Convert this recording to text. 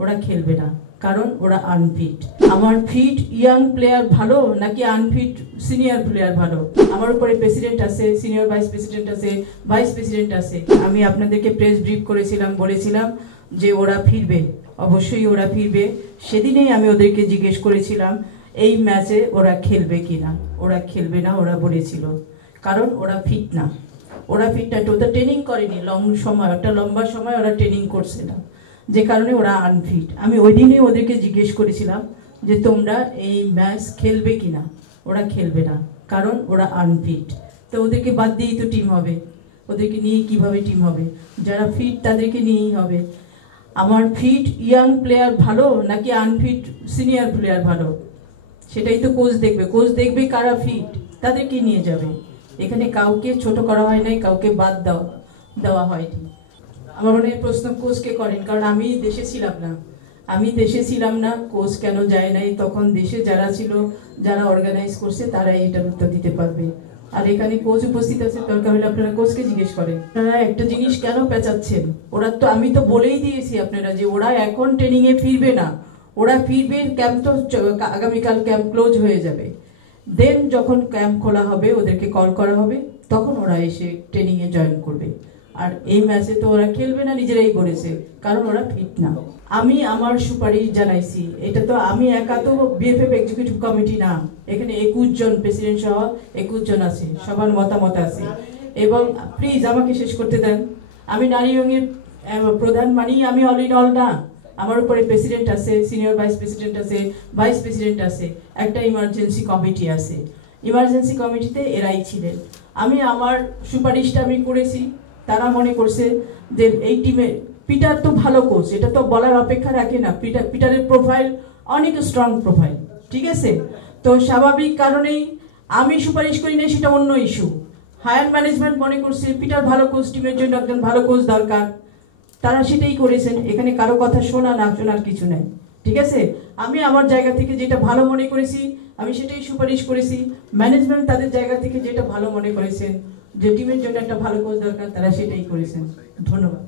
ওরা খেলবে না, কারণ ওরা আনফিট। আমার ফিট ইয়াং প্লেয়ার ভালো নাকি আনফিট সিনিয়র প্লেয়ার ভালো? আমার উপরে প্রেসিডেন্ট আছে, সিনিয়র ভাইস প্রেসিডেন্ট আছে, ভাইস প্রেসিডেন্ট আছে। আমি আপনাদেরকে প্রেস ব্রিফ করেছিলাম, বলেছিলাম যে ওরা ফিরবে, অবশ্যই ওরা ফিরবে। সেদিনেই আমি ওদেরকে জিজ্ঞেস করেছিলাম এই ম্যাচে ওরা খেলবে কিনা। ওরা খেলবে না, ওরা বলেছিল, কারণ ওরা ফিট না। ওরা ফিট না, ওটা ট্রেনিং করেনি একটা লম্বা সময় ওরা ট্রেনিং করছে না, যে কারণে ওরা আনফিট। আমি ওই দিনই ওদেরকে জিজ্ঞেস করেছিলাম যে তোমরা এই ম্যাচ খেলবে কিনা। ওরা খেলবে না, কারণ ওরা আনফিট। তো ওদেরকে বাদ দিয়েই তো টিম হবে, ওদেরকে নিয়ে কিভাবে টিম হবে? যারা ফিট তাদেরকে নিয়েই হবে। আমার ফিট ইয়াং প্লেয়ার ভালো নাকি আনফিট সিনিয়র প্লেয়ার ভালো, সেটাই তো কোচ দেখবে। কোচ দেখবে কারা ফিট, তাদেরকে নিয়ে যাবে। এখানে কাউকে ছোট করা হয় নাই, কাউকে বাদ দেওয়া হয়নি। আমার মনে হয় প্রশ্ন কোচকে করেন, কারণ আমি দেশে ছিলাম না। কোচ কেন যায় নাই? তখন দেশে যারা ছিল, যারা অর্গানাইজ করছে, তারাই এটার উত্তর দিতে পারবে। আর এখানে কোচ উপস্থিত আছে, দরকার হলে আপনারা কোচকে জিজ্ঞেস করেন। আপনারা একটা জিনিস কেন পেঁচাচ্ছেন? আমি তো বলেই দিয়েছি আপনারা যে ওরা এখন ট্রেনিং এ ফিরবে না। ওরা ফিরবে, ক্যাম্প তো আগামীকাল ক্যাম্প ক্লোজ হয়ে যাবে। দেন যখন ক্যাম্প খোলা হবে, ওদেরকে কল করা হবে, তখন ওরা এসে ট্রেনিং এ জয়েন করবে। আর এই ম্যাচে তো ওরা খেলবে না, নিজেরাই বলেছে, কারণ ওরা ফিট না। আমি আমার সুপারিশ জানাইছি। এটা তো আমি একা তো বিএফএফ এক্সিকিউটিভ কমিটি না, এখানে 21 জন, প্রেসিডেন্ট সহ 21 জন আছে, সবার মতামত আছে। এবং প্লিজ আমাকে শেষ করতে দেন। আমি নারী ইয়ংয়ের প্রধান মানেই আমি অল ইন অল না। আমার উপরে প্রেসিডেন্ট আছে, সিনিয়র ভাইস প্রেসিডেন্ট আছে, ভাইস প্রেসিডেন্ট আছে, একটা ইমার্জেন্সি কমিটি আছে। ইমার্জেন্সি কমিটিতে এরাই ছিলেন। আমি আমার সুপারিশটা আমি করেছি। তারা মনে করছে যে এই টিমে পিটার তো ভালো কোচ, এটা তো বলার অপেক্ষা রাখে না। পিটারের প্রোফাইল অনেক স্ট্রং প্রোফাইল, ঠিক আছে? তো স্বাভাবিক কারণেই আমি সুপারিশ করি না, সেটা অন্য ইস্যু। হায়ার ম্যানেজমেন্ট মনে করছে পিটার ভালো কোচ, টিমের জন্য একজন ভালো কোচ দরকার, তারা সেটাই করেছেন। এখানে কারো কথা শোনা না শোনার কিছু নেই, ঠিক আছে? আমি আমার জায়গা থেকে যেটা ভালো মনে করেছি, আমি সেটাই সুপারিশ করেছি। ম্যানেজমেন্ট তাদের জায়গা থেকে যেটা ভালো মনে করেছেন, যে টিমের জন্য একটা ভালো কোচ দরকার, তারা সেটাই করেছেন। ধন্যবাদ।